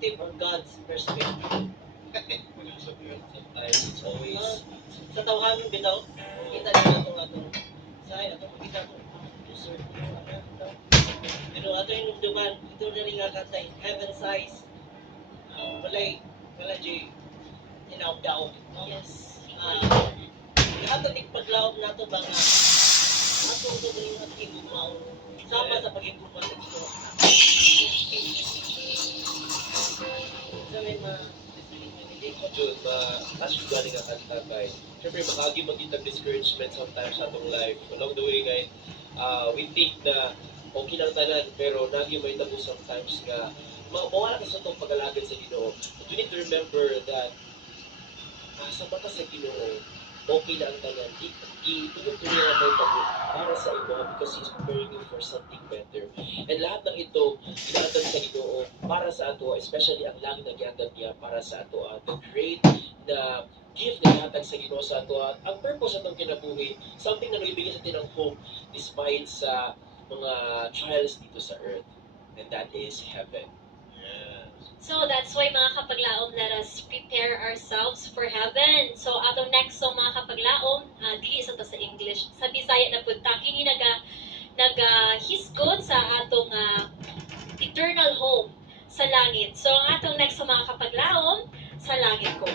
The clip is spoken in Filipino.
or God's perspective. Sometimes it's always Sa tawhanon bitaw, kita nila itong atong say atong makita ko. Deserve ko yung ano, no? Pero ato yung numduman, ito na rin nga katay, heaven size. Wala di tinaw-daw. No? Yes. Ato paglaom nato ba nga ato ito rin yung higumaw. Sama sa pag-higumaw sa Ginoo. Sa may Jud, as you galing ang kanta kay, syempre makagi magkita discouragement sometimes sa atong life. Along the way kay, we think na okay lang tanan, pero nagi may tabo sometimes nga mawala ka sa itong pag-alagad sa Ginoo. But we need to remember that sa mata sa Ginoo, okay na ang tanan. Ituloy-tuloy na may tabo para sa ito because He's preparing you for something better. And lahat ng ito, ginatag sa Ginoo para sa ato, especially ang langit na ginatag niya para sa ato. The great na gift na ginatag sa Ginoo sa ato. Ang purpose atong kinabuhi, something na naibigay sa atin ng hope despite sa mga trials dito sa earth. And that is heaven. So that's why mga kapaglaom, let us prepare ourselves for heaven. So atong next song mga kapaglaom, dili sa to sa English. Sa Bisaya na pud ta kini hisgot sa atong eternal home sa langit. So ang atong next song mga kapaglaom, sa langit ko.